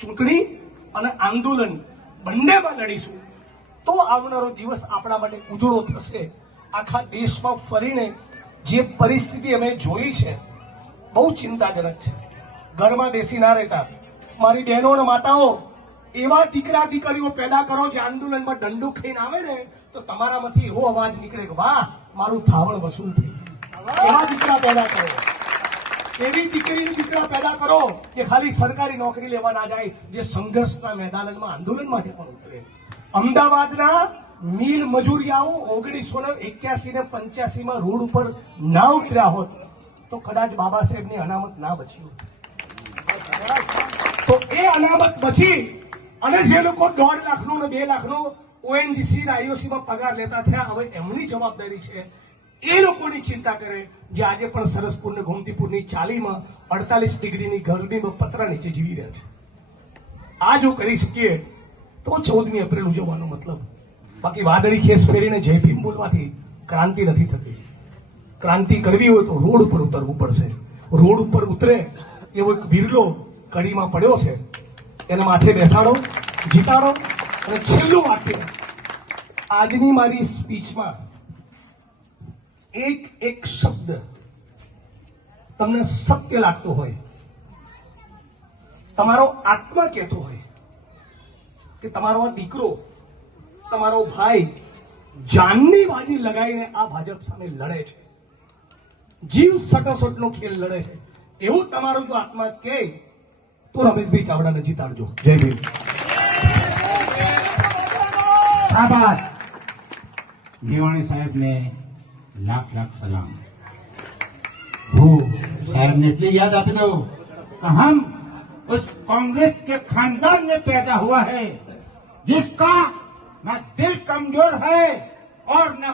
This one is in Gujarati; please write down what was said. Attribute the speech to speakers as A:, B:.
A: ચૂંટણી અને આંદોલન બંનેમાં લડીશું, તો આવનારો દિવસ આપણા માટે ઉજળો થશે. આખા દેશમાં ફરીને જે પરિસ્થિતિ અમે જોઈ છે, બહુ ચિંતાજનક છે. ઘરમાં બેસી ના રહેતા. મારી બહેનો અને માતાઓ, એવા દીકરા દીકરીઓ પેદા કરો જે આંદોલનમાં દંડો ખાઈને આવે ને, તો તમારામાંથી એવો અવાજ નીકળે કે, વાહ, મારું થાવણ વસૂલ થઈ એવા દીકરા પેદા કરો. એવી દીકરી દીકરા પેદા કરો કે ખાલી સરકારી નોકરી લેવા ના જાય, જે સંઘર્ષના મેદાનમાં આંદોલન માટે પણ ઉતરે. અમદાવાદના મિલ મજૂરિયાઓ ઓગણીસો ને એક્યાસી ને પંચ્યાસી માં રોડ ઉપર ના ઉતર્યા હોત, તો કદાચ બાબા સાહેબની અનામત ના બચી હોત. તો એ અનામત બચી અને જે લોકો દોઢ લાખનો ને બે લાખનો ઓએનજીસી ને આઈઓસી માં પગાર લેતા થયા, હવે એમની જવાબદારી છે એ લોકોની ચિંતા કરે જે આજે પણ સરસપુર ને ગોમતીપુરની ચાલીમાં અડતાલીસ ડિગ્રીની ગરમીમાં પતરા નીચે જીવી રહ્યા છે. આ જો કરી શકીએ, તો ચૌદમી એપ્રિલ ઉજવવાનો મતલબ. બાકી વાદળી ખેસ ફેરીને જય ભીમ બોલવાથી ક્રાંતિ નથી થતી. ક્રાંતિ કરવી હોય તો રોડ ઉપર ઉતરવું પડશે. રોડ ઉપર ઉતરે એવો એક વિરલો કડીમાં પડ્યો છે. એને માથે બેસાડો, જીતાડો અને છેલ્લું વાક્ય. આજની મારી સ્પીચમાં એક એક શબ્દ તમને સત્ય લાગતો હોય, તમારો આત્મા કહેતો હોય કે તમારો આ દીકરો, તમારો ભાઈ જાનની બાજી લગાવીને આ ભાજપ સામે લડે છે. જીવ સટોસટનો ખેલ લડે છે. એવું તમારું જો આત્મા કહે, તો રમેશભાઈ ચાવડાને જીતાડજો. જય ભીમ.
B: આભાર. મેવાણી સાહેબને લાખ લાખ સલામ હું साहब ने इसलिए याद आपी दो कि हम उस कांग्रेस के खानदान में पैदा हुआ है जिसका न दिल कमजोर है और न